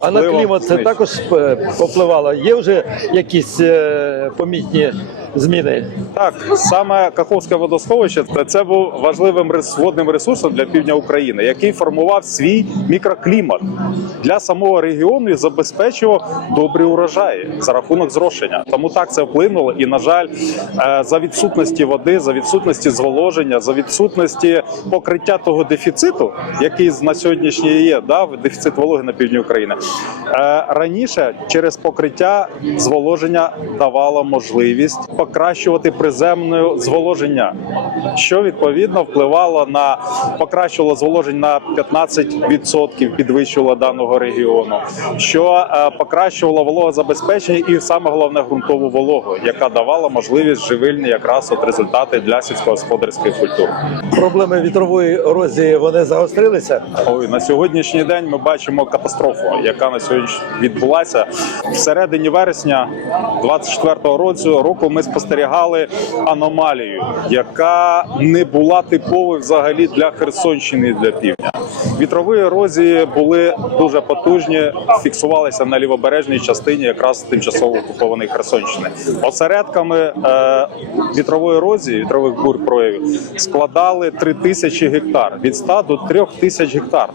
А на клімат це також е, попливало. Є вже якісь е, помітні зміни? Так, саме Каховське водосховище це- був важливим водним ресурсом для півдня України, який формував свій мікроклімат для самого регіону і забезпечував добрі урожаї за рахунок зрошення. Тому так це вплинуло. І на жаль, е, за відсутності води, за відсутності зволоження, за відсутності покриття того дефіциту, який на сьогоднішній є, да, дефіцит вологи на півдні України. Е, Раніше через покриття зволоження давало можливість покращувати приземне зволоження, що відповідно впливало на покращувало зволоження на 15%, підвищувало даного регіону, що е, покращувало вологозабезпечення і саме головне ґрунтову вологу, яка давала можливість живильні якраз от результати для сільськогосподарських культур. Проблеми вітрової ерозії вони загострилися. Ой, на сьогоднішній день ми бачимо катастрофу, яка на сьогодні відбулася в середині вересня 24-го року. Року ми спостерігали аномалію, яка не була типовою взагалі для Херсонщини і для півдня. Вітрові ерозії були дуже потужні, фіксувалися на лівобережній частині, якраз тимчасово окупованої Херсонщини. Осередками е, вітрової ерозії, вітрових бур проявів складали 3 тисячі гектар від 100 до 3 тисяч гектар.